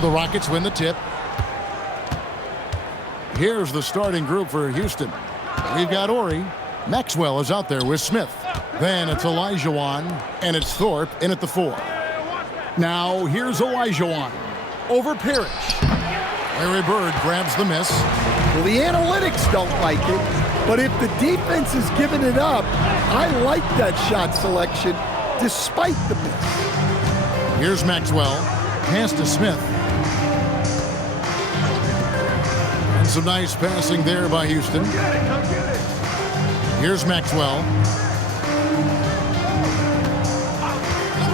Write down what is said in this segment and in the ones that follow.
So the Rockets win the tip. Here's the starting group for Houston. We've got Ori. Maxwell is out there with Smith. Then it's Olajuwon, and it's Thorpe in at the 4. Now here's Olajuwon over Parrish. Larry Bird grabs the miss. Well, the analytics don't like it, but if the defense is giving it up, I like that shot selection despite the miss. Here's Maxwell. Pass to Smith. And some nice passing there by Houston. Here's Maxwell.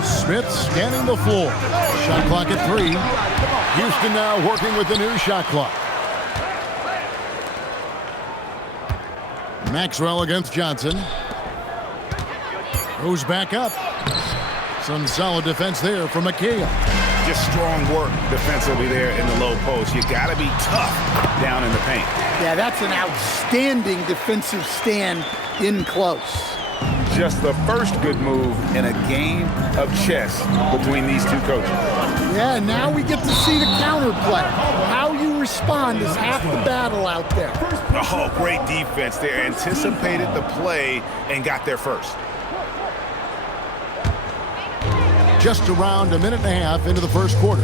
Smith scanning the floor. Shot clock at 3. Houston now working with the new shot clock. Maxwell against Johnson. Goes back up. Some solid defense there from Hakeem. Just strong work defensively there in the low post. You got to be tough down in the paint. Yeah, that's an outstanding defensive stand in close. Just the first good move in a game of chess between these two coaches. Yeah, now we get to see the counterplay. How you respond is half the battle out there. Oh, great defense there. Anticipated the play and got there first. Just around a minute and a half into the first quarter.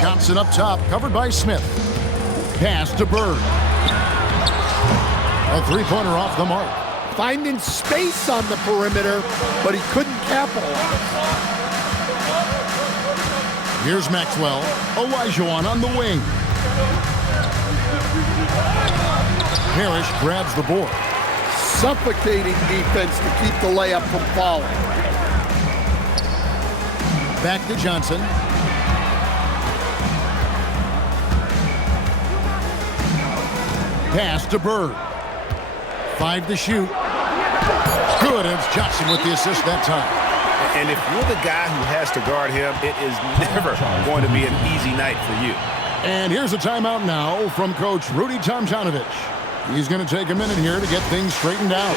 Johnson up top, covered by Smith. Pass to Bird. A three-pointer off the mark. Finding space on the perimeter, but he couldn't capitalize. Here's Maxwell. Olajuwon on the wing. Parrish grabs the board. Suffocating defense to keep the layup from falling. Back to Johnson. Pass to Bird. 5 to shoot. Good, and it's Johnson with the assist that time. And if you're the guy who has to guard him, it is never going to be an easy night for you. And here's a timeout now from Coach Rudy Tomjanovich. He's going to take a minute here to get things straightened out.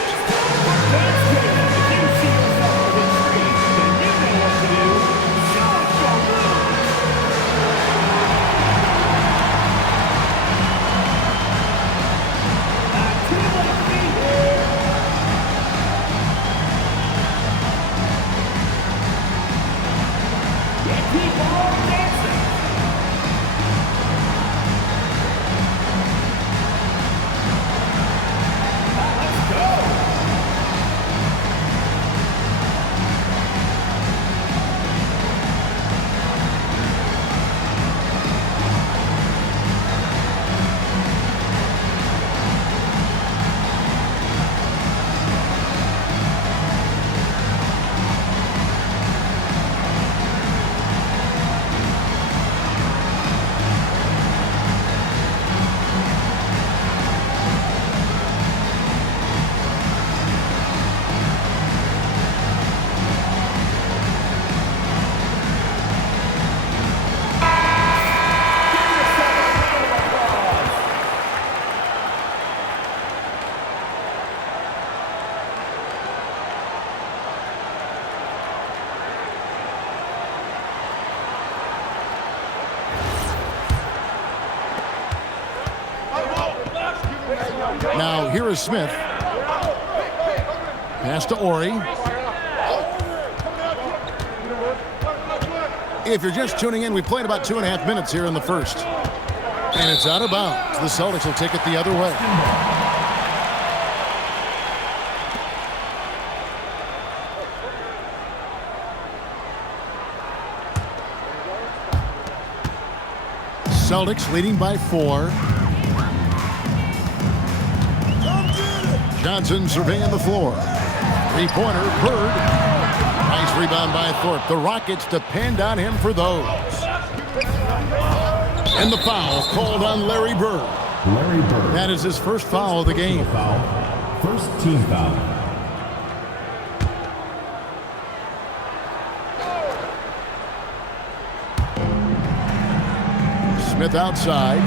Now here is Smith. Pass to Ori. If you're just tuning in, we played about 2.5 minutes here in the first. And it's out of bounds. The Celtics will take it the other way. Celtics leading by 4. Johnson surveying the floor. Three-pointer, Bird. Nice rebound by Thorpe. The Rockets depend on him for those. And the foul called on Larry Bird. Larry Bird. That is his first foul of the game. First team foul. Smith outside.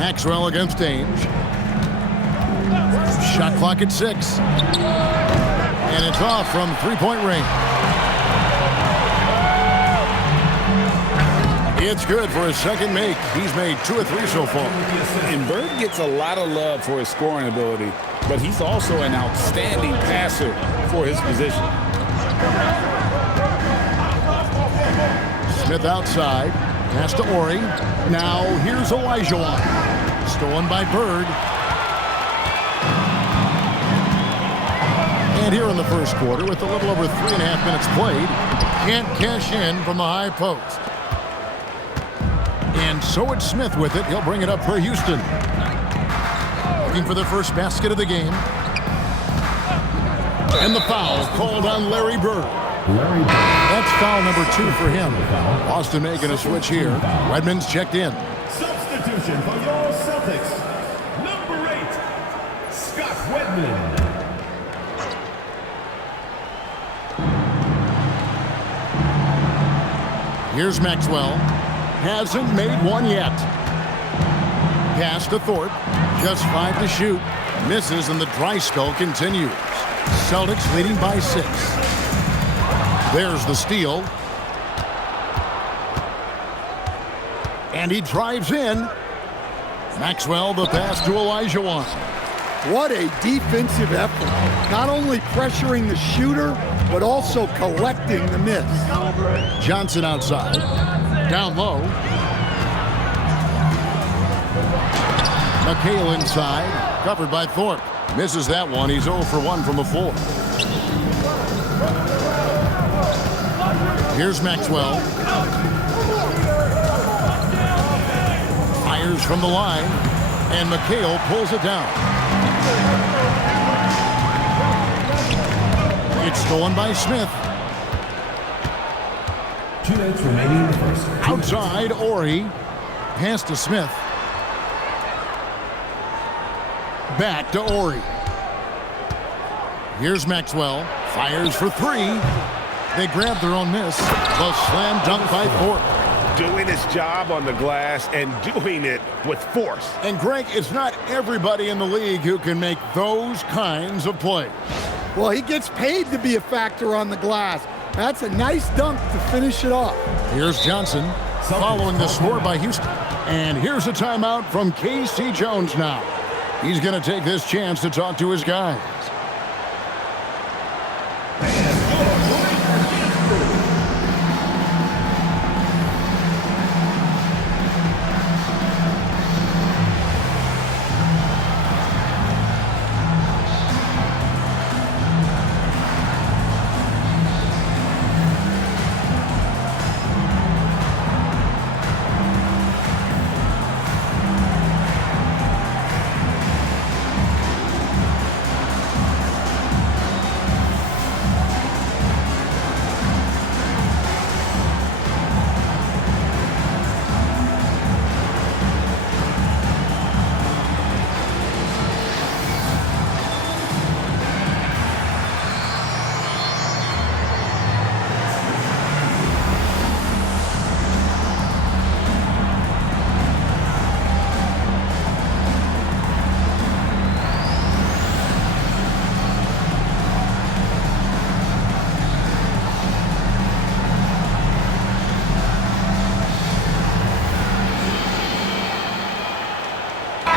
Maxwell against Ainge. Shot clock at 6. And it's off from three-point range. It's good for his second make. He's made 2 of 3 so far. And Bird gets a lot of love for his scoring ability, but he's also an outstanding passer for his position. Smith outside. Pass to Ori. Now here's Olajuwon. Stolen by Bird. And here in the first quarter, with a little over 3.5 minutes played, can't cash in from the high post. And so it's Smith with it. He'll bring it up for Houston. Looking for the first basket of the game. And the foul called on Larry Bird. That's foul number 2 for him. Boston making a switch here. Redmond's checked in. Substitution for your Celtics. Number 8, Scott Redmond. Here's Maxwell. Hasn't made one yet. Pass to Thorpe. Just 5 to shoot. Misses, and the dry spell continues. Celtics leading by 6. There's the steal. And he drives in. Maxwell, the pass to Olajuwon. What a defensive effort. Not only pressuring the shooter, but also collecting the miss. Johnson outside. Down low. McHale inside. Covered by Thorpe. Misses that one. He's 0 for 1 from the floor. Here's Maxwell. Fires from the line. And McHale pulls it down. It's stolen by Smith. 2 minutes remaining in the first. Outside, Ori. Pass to Smith. Back to Ori. Here's Maxwell. Fires for 3. They grab their own miss. The slam dunk by Thorpe. Doing his job on the glass and doing it with force. And Greg, it's not everybody in the league who can make those kinds of plays. Well, he gets paid to be a factor on the glass. That's a nice dunk to finish it off. Here's Johnson following the score by Houston. And here's a timeout from K.C. Jones now. He's going to take this chance to talk to his guys.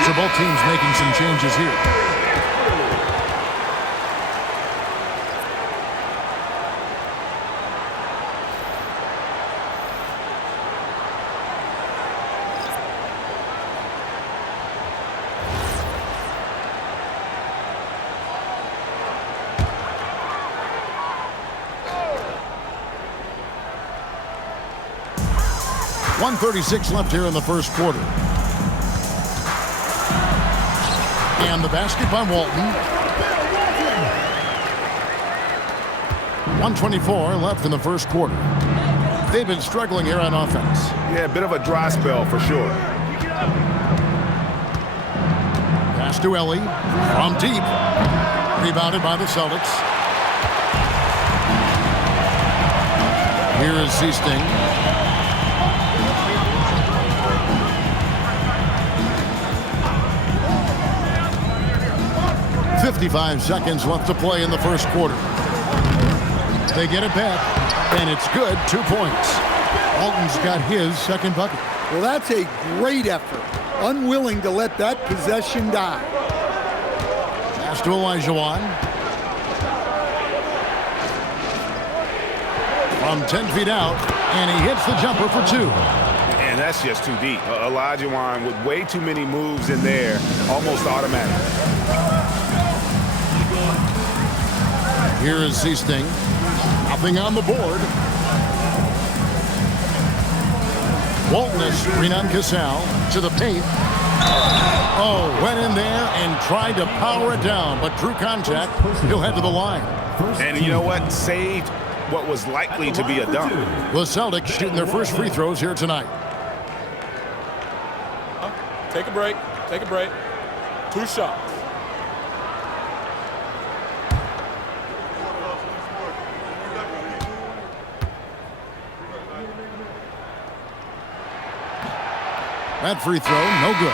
So both teams making some changes here. .136 left here in the first quarter. And the basket by Walton. 1:24 left in the first quarter. They've been struggling here on offense. Yeah, a bit of a dry spell for sure. Pass to Ellie from deep. Rebounded by the Celtics. Here is Seasting. 55 seconds left to play in the first quarter. They get it back, and it's good. 2 points. Walton's got his second bucket. Well, that's a great effort. Unwilling to let that possession die. Pass to Olajuwon. From 10 feet out, and he hits the jumper for 2. And that's just too deep. Olajuwon with way too many moves in there, almost automatic. Here is Seasting. Nothing on the board. Walton is screen on Cassell to the paint. Oh, went in there and tried to power it down, but drew contact. He'll head to the line. And you know what? Saved what was likely to be a dunk. The Celtics shooting their first free throws here tonight. Take a break. Take a break. 2 shots. That free throw, no good.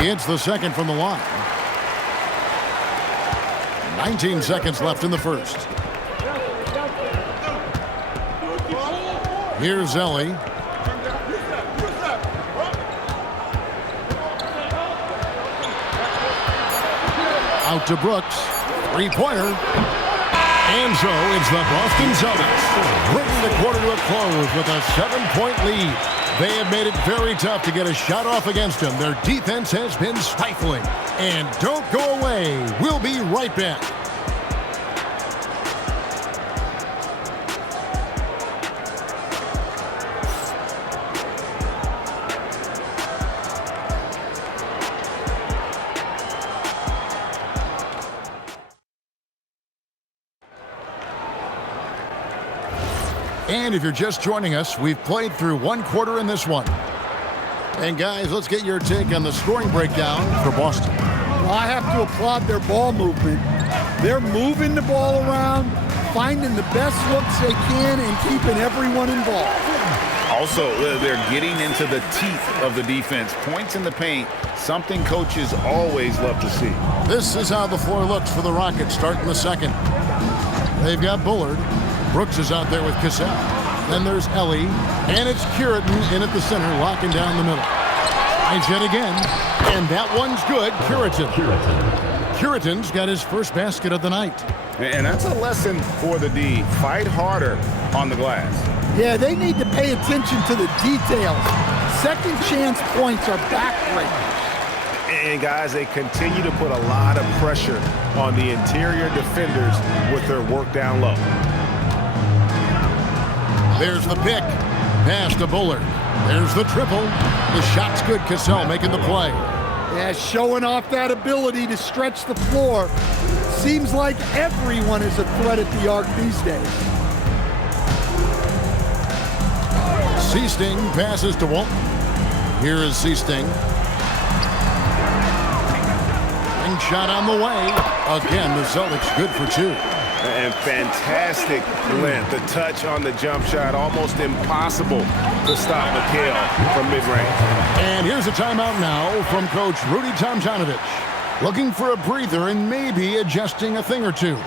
He hits the second from the line. 19 seconds left in the first. Here's Ellie. Out to Brooks. Three-pointer. And so it's the Boston Celtics bringing the quarter to a close with a 7-point lead. They have made it very tough to get a shot off against them. Their defense has been stifling. And don't go away. We'll be right back. And if you're just joining us, we've played through 1 quarter in this one. And guys, let's get your take on the scoring breakdown for Boston. Well, I have to applaud their ball movement. They're moving the ball around, finding the best looks they can, and keeping everyone involved. Also, they're getting into the teeth of the defense. Points in the paint, something coaches always love to see. This is how the floor looks for the Rockets starting the second. They've got Bullard. Brooks is out there with Cassell. Then there's Ellie, and it's Curitin in at the center, locking down the middle. Tries it again, and that one's good. Curitin's got his first basket of the night. And that's a lesson for the D. Fight harder on the glass. Yeah, they need to pay attention to the details. Second chance points are backbreakers. And guys, they continue to put a lot of pressure on the interior defenders with their work down low. There's the pick. Pass to Bullard. There's the triple. The shot's good. Cassell making the play. Yeah, showing off that ability to stretch the floor. Seems like everyone is a threat at the arc these days. Seasting passes to Walton. Here is Seasting. Ring shot on the way. Again, the Celtics good for 2. And fantastic length. The touch on the jump shot, almost impossible to stop McHale from mid-range. And here's a timeout now from Coach Rudy Tomjanovich. Looking for a breather and maybe adjusting a thing or two.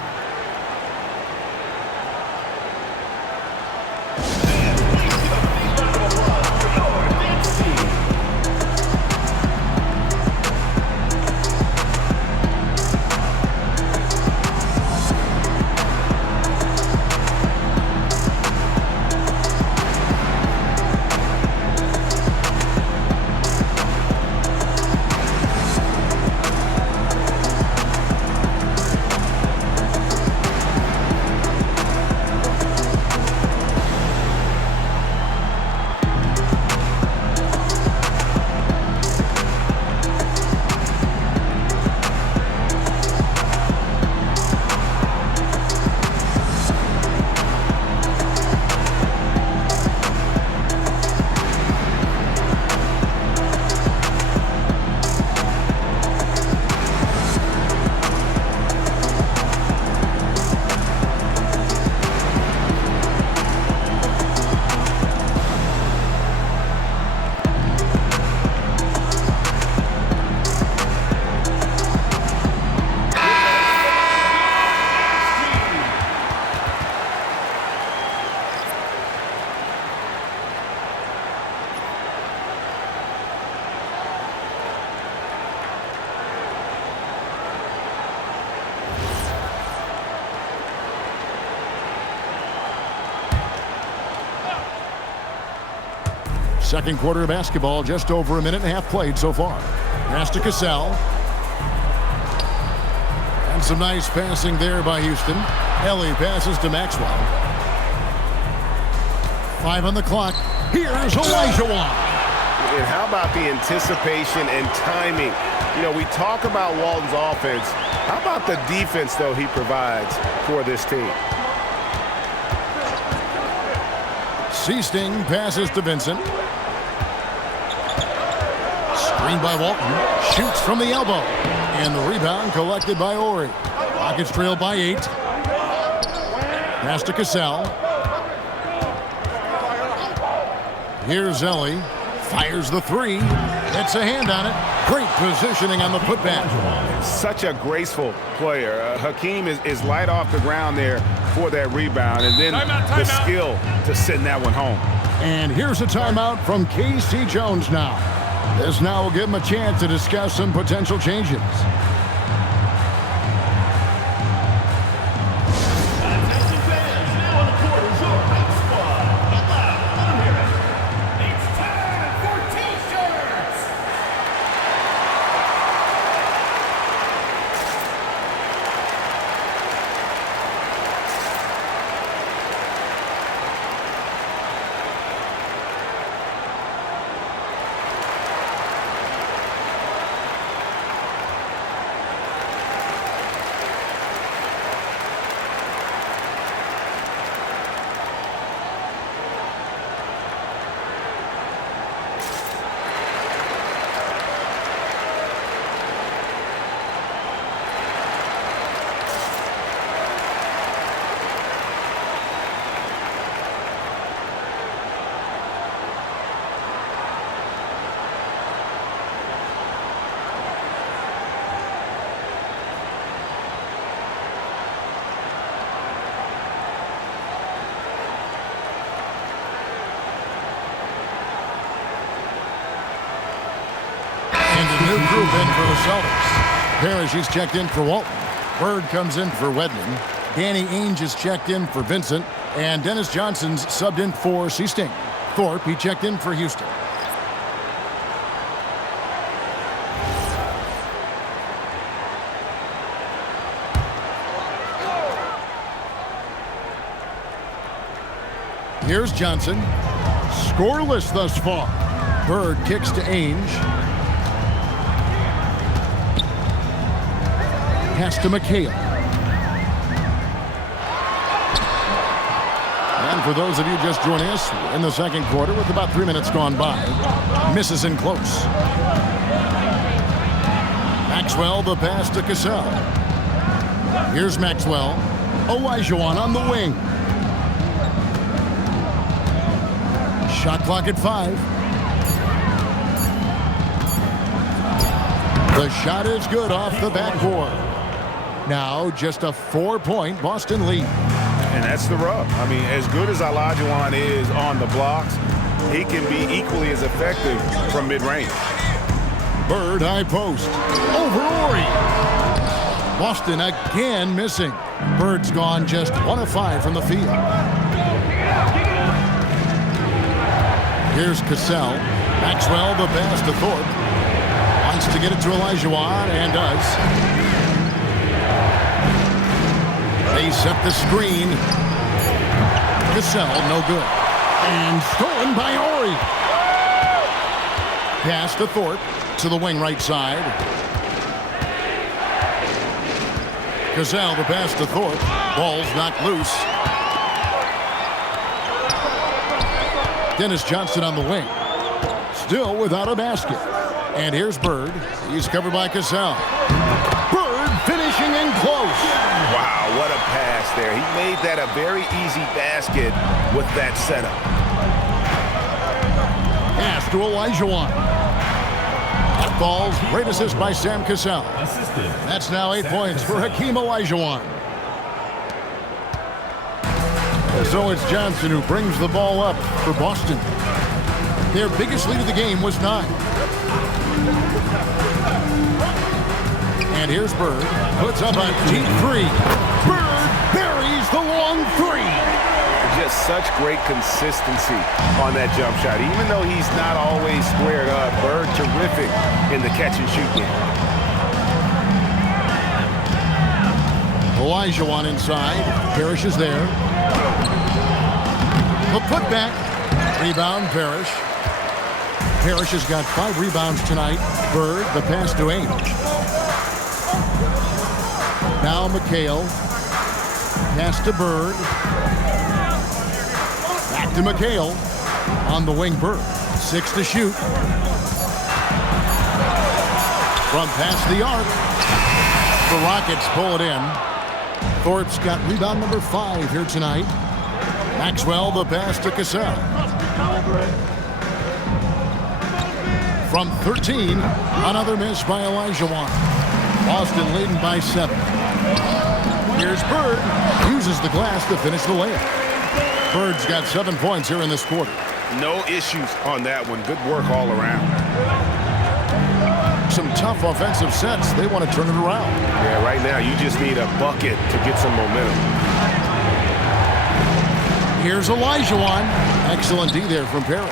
Second quarter of basketball, just over a minute and a half played so far. Pass to Cassell. And some nice passing there by Houston. Ellie passes to Maxwell. 5 on the clock. Here's Olajuwon. And how about the anticipation and timing? You know, we talk about Walton's offense. How about the defense, though, he provides for this team? Seasting passes to Vincent. Screen by Walton. Shoots from the elbow. And the rebound collected by Ori. Rockets trail by 8. Pass to Cassell. Here's Ellie. Fires the 3. Gets a hand on it. Great positioning on the putback. Such a graceful player. Hakeem is light off the ground there for that rebound. And then the skill to send that one home. And here's a timeout from K.C. Jones now. This now will give him a chance to discuss some potential changes. New group in for the Celtics. Parrish is checked in for Walton. Bird comes in for Wedman. Danny Ainge is checked in for Vincent. And Dennis Johnson's subbed in for Seasting. Thorpe, he checked in for Houston. Here's Johnson. Scoreless thus far. Bird kicks to Ainge. Pass to McHale. And for those of you just joining us, in the second quarter with about 3 minutes gone by. Misses in close. Maxwell, the pass to Cassell. Here's Maxwell. Olajuwon on the wing. Shot clock at 5. The shot is good off the backboard. Now just a 4-point Boston lead. And that's the rub. I mean, as good as Olajuwon is on the blocks, he can be equally as effective from mid-range. Bird high post. Over Ori. Boston again missing. Bird's gone just 1 of 5 from the field. Here's Cassell. Maxwell, the pass to Thorpe. Wants to get it to Olajuwon, and does. They set the screen. Cassell, no good. And stolen by Ori. Pass to Thorpe, to the wing right side. Cassell, the pass to Thorpe. Ball's knocked loose. Dennis Johnson on the wing. Still without a basket. And here's Bird. He's covered by Cassell. Bird finishing in close. Wow, what a pass there. He made that a very easy basket with that setup. Pass to Olajuwon. That ball's great assist by Sam Cassell. That's now 8 points for Hakeem Olajuwon. So it's Johnson who brings the ball up for Boston. Their biggest lead of the game was 9. And here's Bird. Puts up a deep 3. Bird buries the long 3. just such great consistency on that jump shot. Even though he's not always squared up, Bird terrific in the catch-and-shoot game. Olajuwon inside. Parrish is there. The putback. Rebound, Parrish. Parrish has got 5 rebounds tonight. Bird, the pass to Ainge. Now McHale. Pass to Bird. Back to McHale. On the wing, Bird. 6 to shoot. From past the arc. The Rockets pull it in. Thorpe's got rebound number 5 here tonight. Maxwell, the pass to Cassell. From 13, another miss by Olajuwon. Boston leading by 7. Here's Bird. Uses the glass to finish the layup. Bird's got 7 points here in this quarter. No issues on that one. Good work all around. Some tough offensive sets. They want to turn it around. Yeah, right now you just need a bucket to get some momentum. Here's Olajuwon. Excellent D there from Parrish.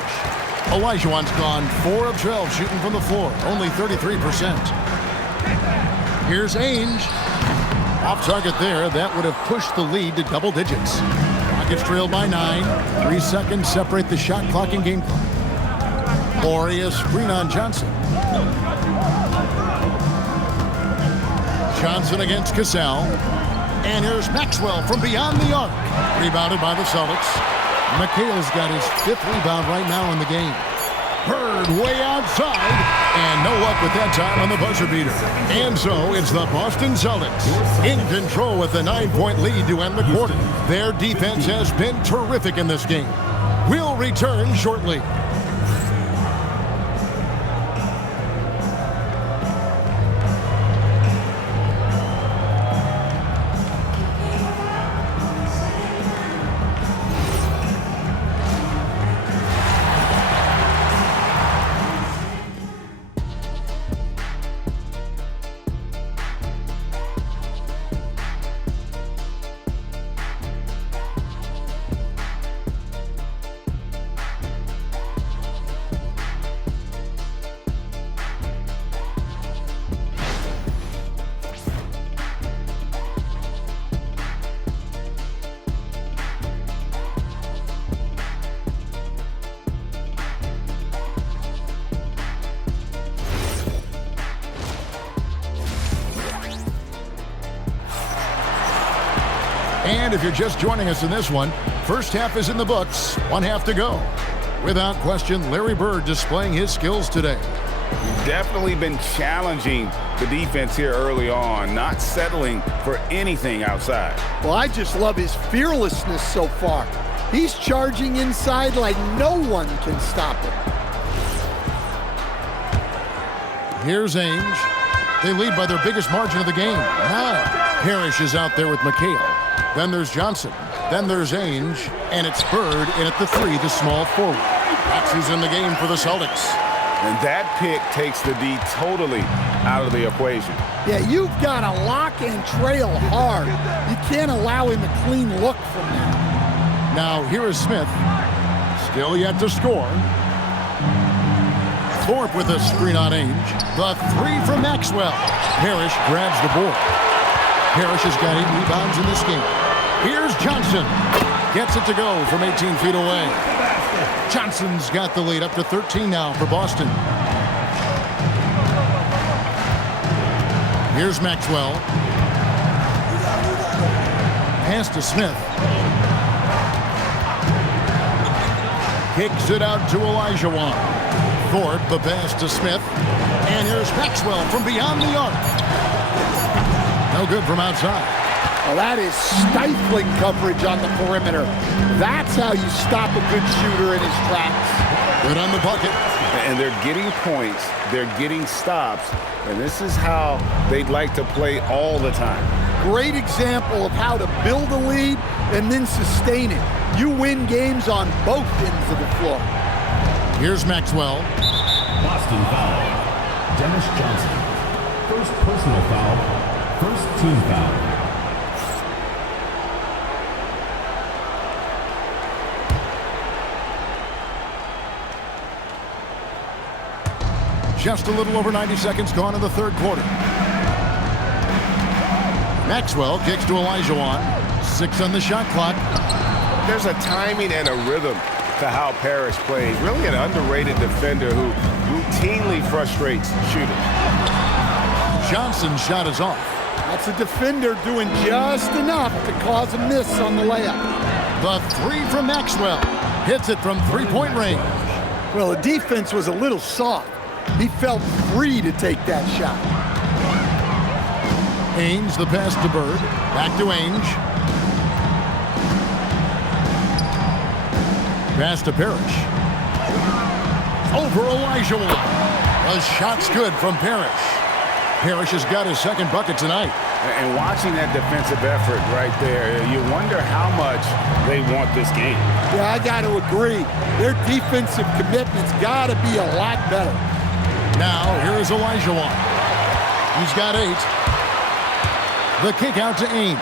Olajuwon's gone 4 of 12 shooting from the floor. Only 33%. Here's Ainge. Off target there. That would have pushed the lead to double digits. Rockets trailed by 9. 3 seconds separate the shot clock and game clock. Morey, a screen on Johnson. Johnson against Cassell. And here's Maxwell from beyond the arc. Rebounded by the Celtics. McHale's got his 5th rebound right now in the game. Bird way outside. And no luck with that time on the buzzer beater. And so it's the Boston Celtics in control with the 9-point lead to end the quarter. Their defense has been terrific in this game. We'll return shortly. And if you're just joining us in this one, first half is in the books, 1 half to go. Without question, Larry Bird displaying his skills today. Definitely been challenging the defense here early on, not settling for anything outside. Well, I just love his fearlessness so far. He's charging inside like no one can stop him. Here's Ainge. They lead by their biggest margin of the game, 9. Parrish is out there with McHale. Then there's Johnson. Then there's Ainge. And it's Bird in at the 3, the small forward. That's who's in the game for the Celtics. And that pick takes the D totally out of the equation. Yeah, you've got to lock and trail hard. You can't allow him a clean look from that. Now here is Smith. Still yet to score. Thorpe with a screen on Ainge. The 3 from Maxwell. Parrish grabs the board. Parrish has got 8 rebounds in this game. Here's Johnson. Gets it to go from 18 feet away. Johnson's got the lead up to 13 now for Boston. Here's Maxwell. Pass to Smith. Kicks it out to Olajuwon. Thorpe, the pass to Smith. And here's Maxwell from beyond the arc. No good from outside. Well, that is stifling coverage on the perimeter. That's how you stop a good shooter in his tracks. Good on the bucket. And they're getting points, they're getting stops, and this is how they'd like to play all the time. Great example of how to build a lead and then sustain it. You win games on both ends of the floor. Here's Maxwell. Boston foul. Dennis Johnson. First personal foul. First team foul. just a little over 90 seconds gone in the third quarter. Maxwell kicks to Olajuwon. 6 on the shot clock. There's a timing and a rhythm to how Parrish plays. Really an underrated defender who routinely frustrates shooters. Johnson's shot is off. That's a defender doing just enough to cause a miss on the layup. The 3 from Maxwell. Hits it from three-point range. Well, the defense was a little soft. He felt free to take that shot. Ainge, the pass to Bird. Back to Ainge. Pass to Parrish. Over Olajuwon. The shot's good from Parrish. Parrish has got his second bucket tonight. And watching that defensive effort right there, you wonder how much they want this game. Yeah, I got to agree. Their defensive commitment's got to be a lot better. Now, here is Olajuwon. He's got 8. The kick out to Ainge.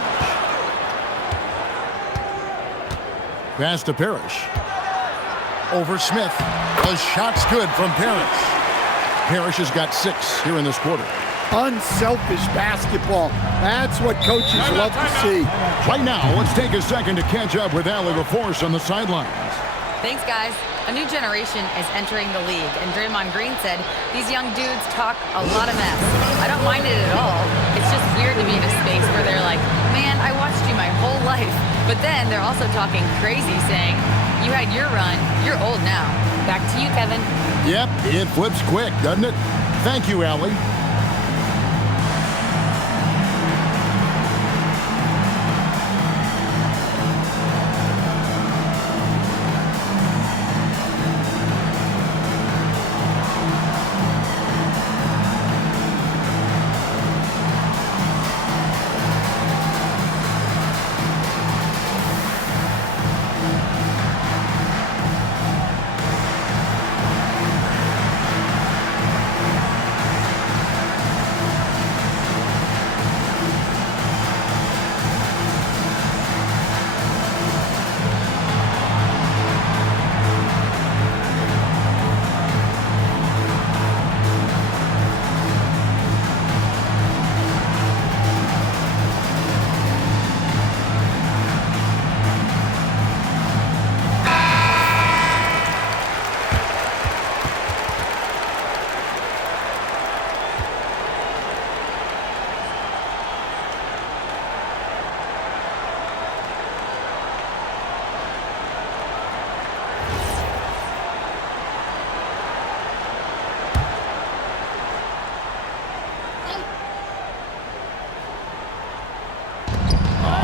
Pass to Parrish. Over Smith. The shot's good from Parrish. Parrish has got 6 here in this quarter. Unselfish basketball. That's what coaches love to see. Right now, let's take a second to catch up with Allie LaForce on the sidelines. Thanks, guys. A new generation is entering the league, and Draymond Green said these young dudes talk a lot of mess. I don't mind it at all. It's just weird to be in a space where they're like, man, I watched you my whole life. But then they're also talking crazy, saying, you had your run, you're old now. Back to you, Kevin. Yep, it flips quick, doesn't it? Thank you, Allie.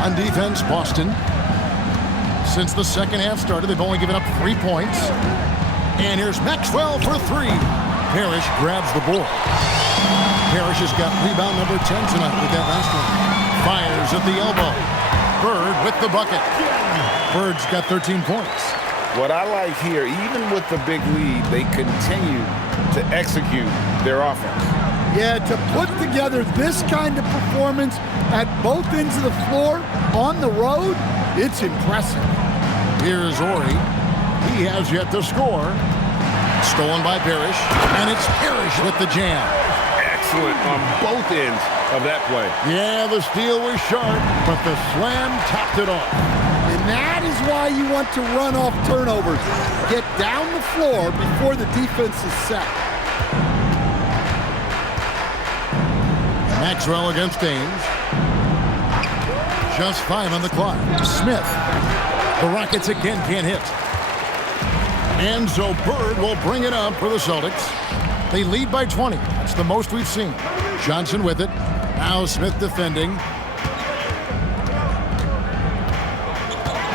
On defense, Boston. Since the second half started, they've only given up 3 points. And here's Maxwell for 3. Parrish grabs the board. Parrish has got rebound number 10 tonight with that last one. Fires at the elbow. Bird with the bucket. Bird's got 13 points. What I like here, even with the big lead, they continue to execute their offense. Yeah, to put together this kind of performance at both ends of the floor on the road, it's impressive. Here's Ori. He has yet to score. Stolen by Parrish, and it's Parrish with the jam. Excellent on both ends of that play. Yeah, the steal was sharp, but the slam topped it off. And that is why you want to run off turnovers. Get down the floor before the defense is set. Maxwell against Ainge. Just 5 on the clock. Smith. The Rockets again can't hit. And so Bird will bring it up for the Celtics. They lead by 20. That's the most we've seen. Johnson with it. Now Smith defending.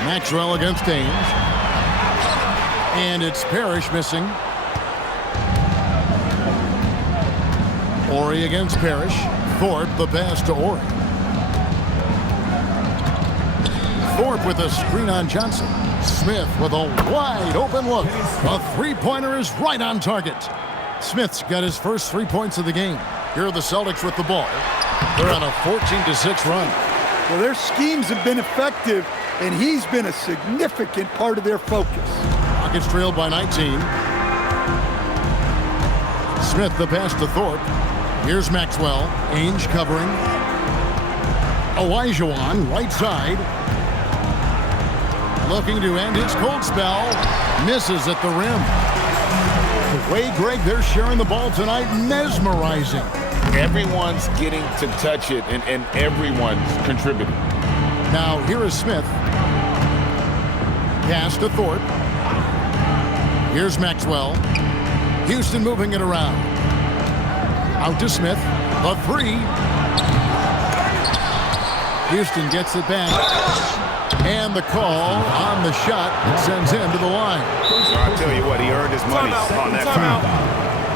Maxwell against Ainge. And it's Parrish missing. Ori against Parrish. Thorpe, the pass to Ori. Thorpe with a screen on Johnson. Smith with a wide open look. A three-pointer is right on target. Smith's got his first 3 points of the game. Here are the Celtics with the ball. They're on a 14-6 run. Well, their schemes have been effective, and he's been a significant part of their focus. Rockets trailed by 19. Smith the pass to Thorpe. Here's Maxwell. Ainge covering. Olajuwon, right side. Looking to end his cold spell. Misses at the rim. The way, Greg, they're sharing the ball tonight, mesmerizing. Everyone's getting to touch it, and everyone's contributing. Now, here is Smith. Pass to Thorpe. Here's Maxwell. Houston moving it around. Out to Smith. The three. Houston gets it back. And the call on the shot sends him to the line. I'll tell you what, he earned his money on that foul.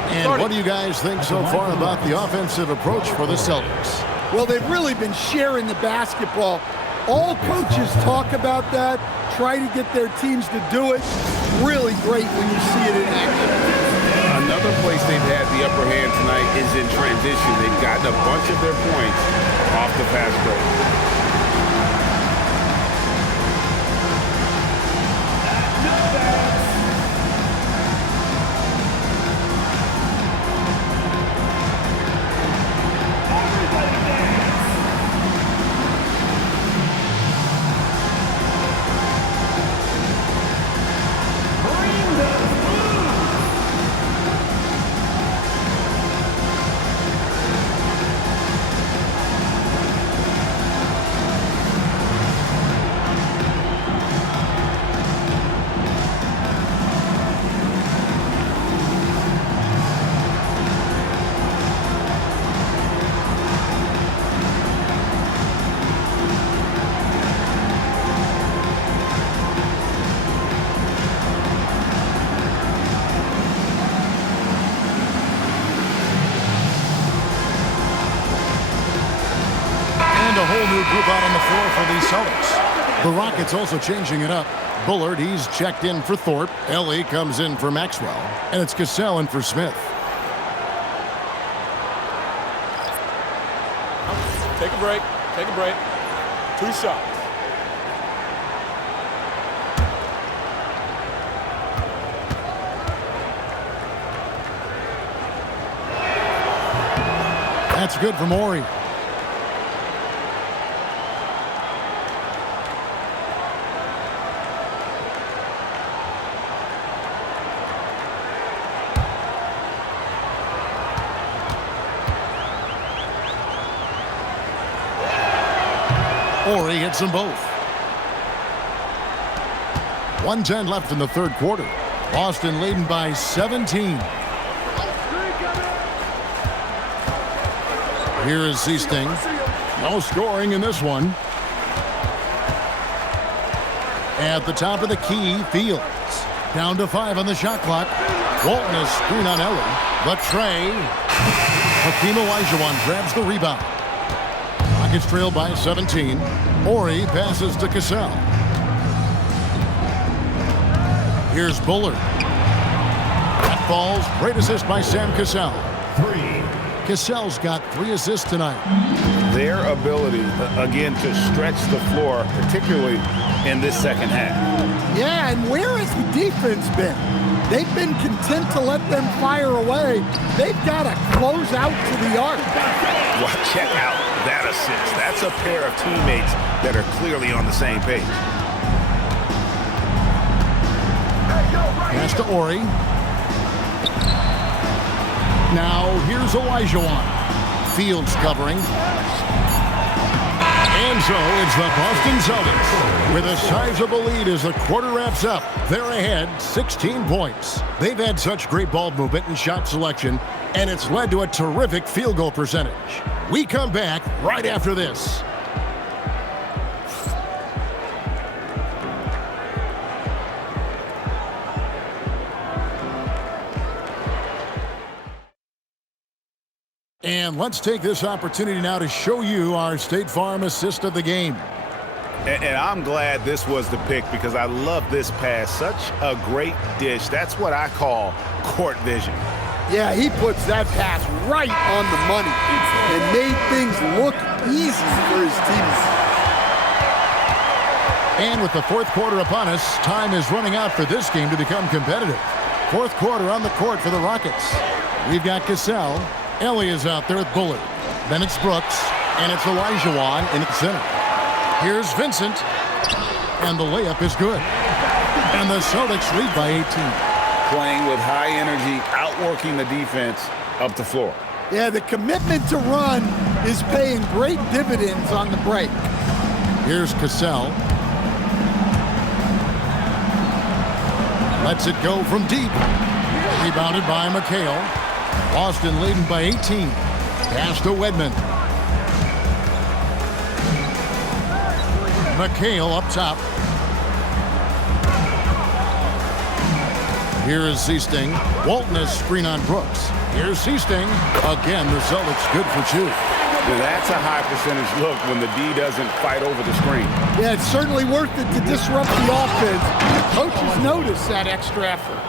And what do you guys think so far about the offensive approach for the Celtics? Well, they've really been sharing the basketball. All coaches talk about that, try to get their teams to do it. Really great when you see it in action. Another place they've had the upper hand tonight is in transition. They've gotten a bunch of their points off the fast break. A whole new group out on the floor for the Celtics. The Rockets also changing it up. Bullard, he's checked in for Thorpe. Ellie comes in for Maxwell. And it's Cassell in for Smith. Take a break. Take a break. 2 shots. That's good for Morey. Morey hits them both. 1:10 left in the third quarter. Boston leading by 17. Here is Seasting. No scoring in this one. At the top of the key, Fields. Down to 5 on the shot clock. Walton is screen on Ellie. The tray. Hakeem Olajuwon grabs the rebound. Rockets trail by 17. Morey passes to Cassell. Here's Bullard. That falls. Great assist by Sam Cassell. 3. Cassell's got 3 assists tonight. Their ability, again, to stretch the floor, particularly in this second half. Yeah, and where has the defense been? They've been content to let them fire away. They've got to close out to the arc. Well, check out that assist. That's a pair of teammates that are clearly on the same page. Pass to Ori. Now here's Olajuwon. Fields covering. And so it's the Boston Celtics with a sizable lead as the quarter wraps up. They're ahead 16 points. They've had such great ball movement and shot selection, and it's led to a terrific field goal percentage. We come back right after this. And let's take this opportunity now to show you our State Farm assist of the game. And I'm glad this was the pick because I love this pass. Such a great dish. That's what I call court vision. Yeah, he puts that pass right on the money and made things look easy for his teammates. And with the fourth quarter upon us, time is running out for this game to become competitive. Fourth quarter on the court for the Rockets. We've got Cassell. Ellie is out there with Bullard. Then it's Brooks, and it's Olajuwon in the center. Here's Vincent, and the layup is good. And the Celtics lead by 18. Playing with high energy, outworking the defense up the floor. Yeah, the commitment to run is paying great dividends on the break. Here's Cassell. Lets it go from deep. Rebounded by McHale. Boston leading by 18. Pass to Wedman. McHale up top. Here is Seasting. Walton has screen on Brooks. Here's Seasting. Again, the Celtics good for two. That's a high percentage look when the D doesn't fight over the screen. Yeah, it's certainly worth it to disrupt the offense. Coaches notice that extra effort.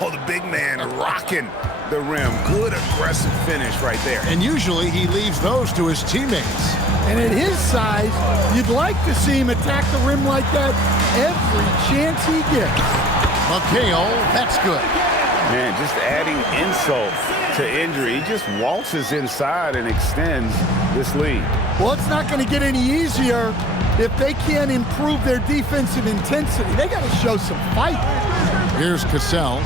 Oh, the big man rocking the rim. Good aggressive finish right there. And usually he leaves those to his teammates. And at his size, you'd like to see him attack the rim like that every chance he gets. McHale, that's good. Man, just adding insult to injury. He just waltzes inside and extends this lead. Well, it's not going to get any easier if they can't improve their defensive intensity. They got to show some fight. Here's Cassell.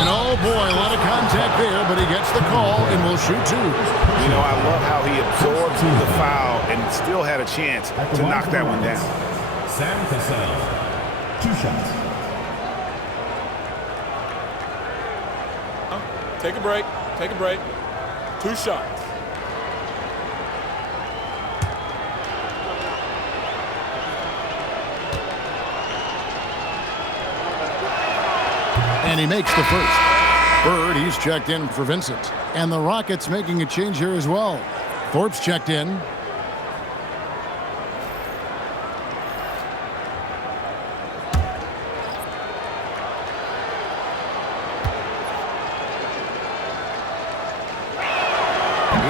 And oh boy, a lot of contact there, but he gets the call and will shoot two. You know, I love how he absorbed the foul and still had a chance to knock that one down. Sam Cassell, 2 shots. Take a break. Take a break. 2 shots. And he makes the first. Bird, he's checked in for Vincent. And the Rockets making a change here as well. Thorpe's checked in.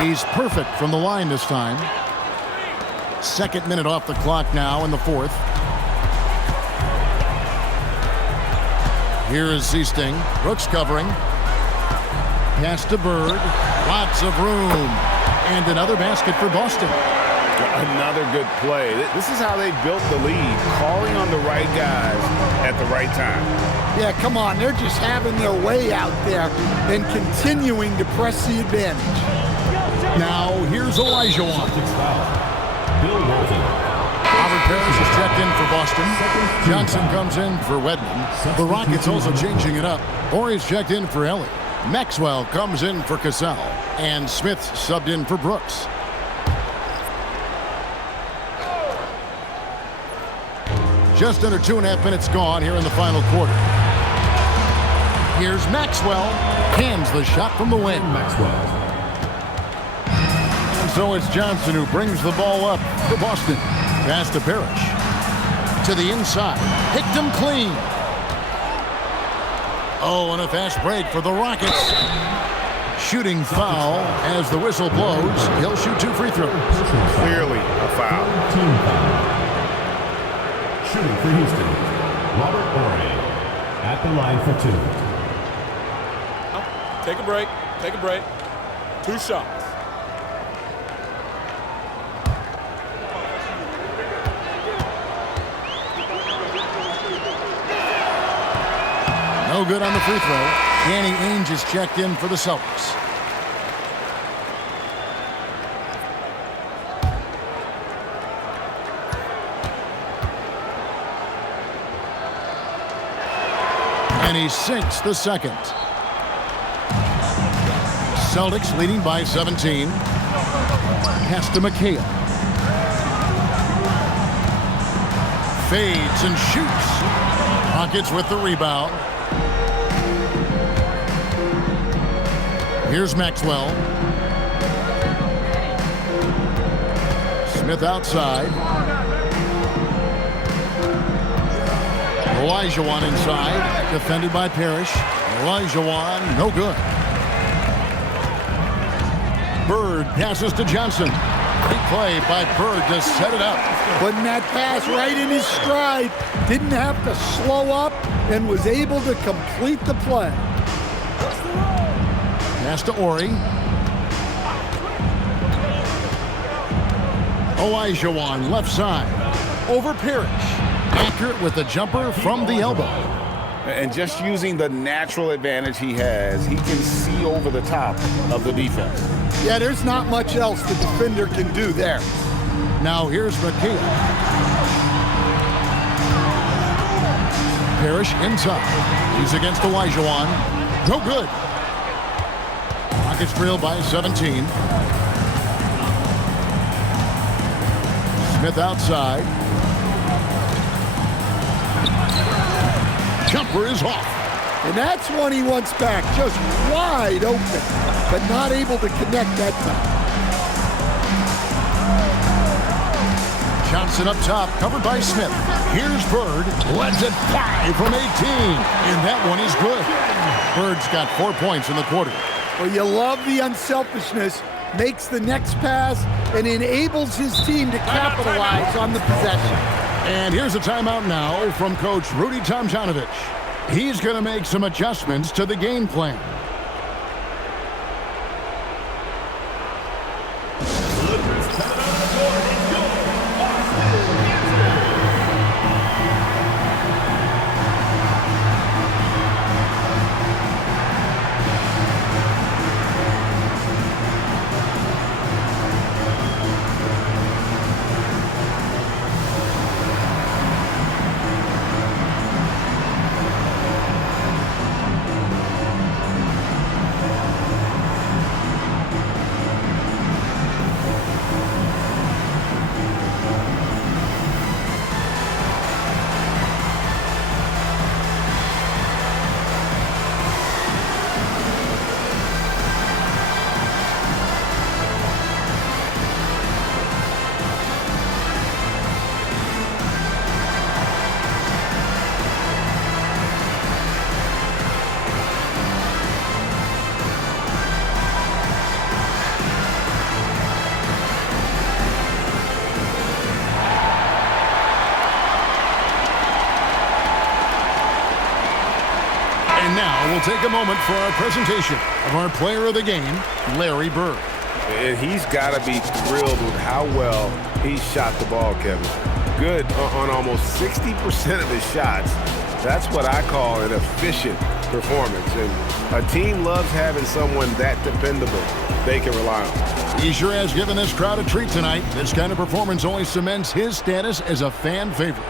He's perfect from the line this time. Second minute off the clock now in the fourth. Here is Seasting. Brooks covering. Pass to Bird. Lots of room. And another basket for Boston. Another good play. This is how they built the lead, calling on the right guys at the right time. Yeah, come on. They're just having their way out there and continuing to press the advantage. Now, here's Olajuwon. Celtics foul. Bill Walton. Robert Parrish is checked in for Boston. Johnson comes in for Wedman. The Rockets also changing it up. Horry's checked in for Ellie. Maxwell comes in for Cassell. And Smith subbed in for Brooks. Just under 2.5 minutes gone here in the final quarter. Here's Maxwell. Hands the shot from the wing. Maxwell. So it's Johnson who brings the ball up for Boston. Pass to Parrish. To the inside. Picked him clean. Oh, and a fast break for the Rockets. Shooting foul as the whistle blows. He'll shoot 2 free throws. Clearly a foul. Team foul. Shooting for Houston, Robert Horry at the line for 2. Take a break. Take a break. 2 shots. No good on the free throw. Danny Ainge is checked in for the Celtics. And he sinks the second. Celtics leading by 17. Pass to McHale. Fades and shoots. Rockets with the rebound. Here's Maxwell. Smith outside. Olajuwon inside. Defended by Parrish. Olajuwon, no good. Bird passes to Johnson. Great play by Bird to set it up. Putting that pass right in his stride. Didn't have to slow up and was able to complete the play. Pass to Ori. Olajuwon left side. Over Parrish. Accurate with the jumper from the elbow. And just using the natural advantage he has, he can see over the top of the defense. Yeah, there's not much else the defender can do there. Now here's Hakeem. Parrish inside. He's against Olajuwon. No good. Rockets trail by 17. Smith outside. Jumper is off. And that's one he wants back, just wide open, but not able to connect that time. Johnson up top, covered by Smith. Here's Bird, lets it fly from 18. And that one is good. Bird's got 4 points in the quarter. Well, you love the unselfishness, makes the next pass, and enables his team to capitalize on the possession. And here's a timeout now from Coach Rudy Tomjanovich. He's going to make some adjustments to the game plan. And now we'll take a moment for our presentation of our player of the game, Larry Bird. And he's got to be thrilled with how well he shot the ball, Kevin. Good on almost 60% of his shots. That's what I call an efficient performance. And a team loves having someone that dependable they can rely on. He sure has given this crowd a treat tonight. This kind of performance only cements his status as a fan favorite.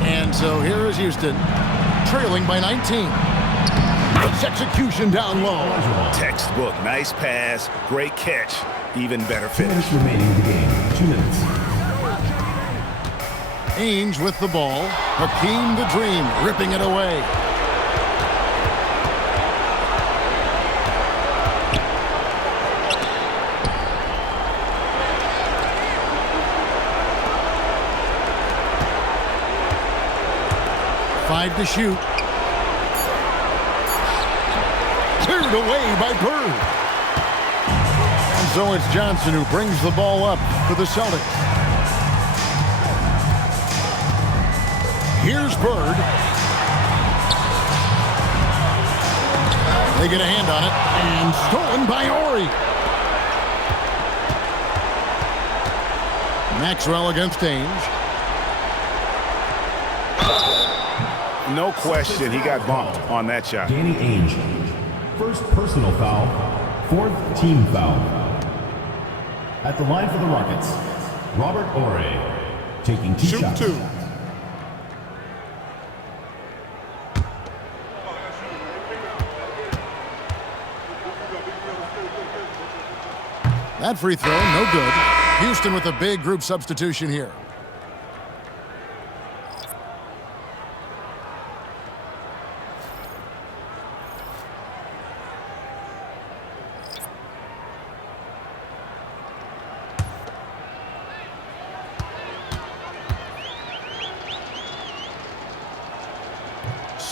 And so here is Houston, trailing by 19. Nice execution down low. Textbook, nice pass, great catch, even better 2 finish. minutes remaining in the game. 2 minutes. Ainge with the ball. Hakeem the Dream ripping it away. Five to shoot. Cleared away by Bird. And so it's Johnson who brings the ball up for the Celtics. Here's Bird. They get a hand on it, and stolen by Ori. Maxwell against Ainge. No question, he got bumped on that shot. Danny Ainge. First personal foul. 4th team foul. At the line for the Rockets, Robert Ore. Taking two shots. That free throw, no good. Houston with a big group substitution here.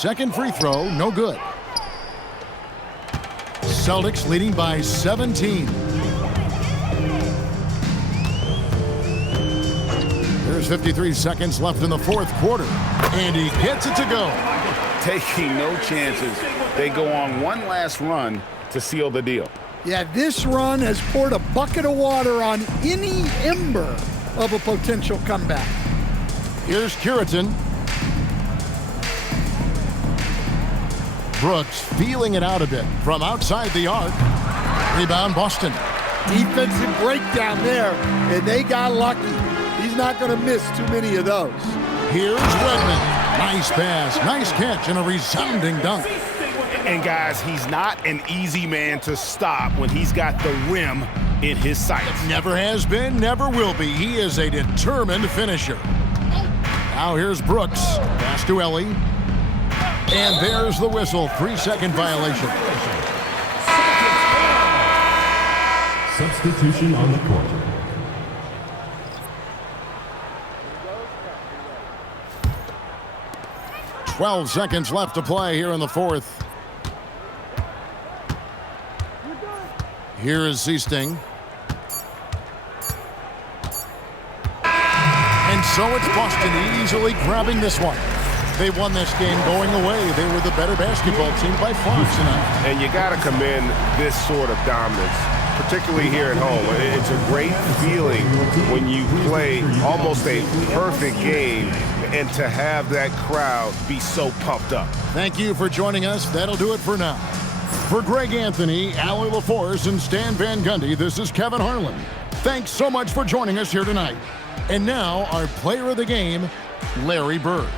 Second free throw, no good. Celtics leading by 17. There's 53 seconds left in the fourth quarter, and he gets it to go. Taking no chances. They go on one last run to seal the deal. Yeah, this run has poured a bucket of water on any ember of a potential comeback. Here's Curitin. Brooks feeling it out a bit from outside the arc. Rebound Boston. Defensive breakdown there, and they got lucky. He's not going to miss too many of those. Here's Redmond. Nice pass, nice catch, and a resounding dunk. And guys, he's not an easy man to stop when he's got the rim in his sights. Never has been, never will be. He is a determined finisher. Now here's Brooks. Pass to Ellie. And there's the whistle. 3-second violation. Substitution on the court. "12 seconds left to play here in the fourth. Here is Seasting. And so it's Boston easily grabbing this one. They won this game going away. They were the better basketball team by far tonight. And you got to commend this sort of dominance, particularly here at home. It's a great feeling when you play almost a perfect game and to have that crowd be so pumped up. Thank you for joining us. That'll do it for now. For Greg Anthony, Allie LaForce, and Stan Van Gundy, this is Kevin Harlan. Thanks so much for joining us here tonight. And now, our player of the game, Larry Bird.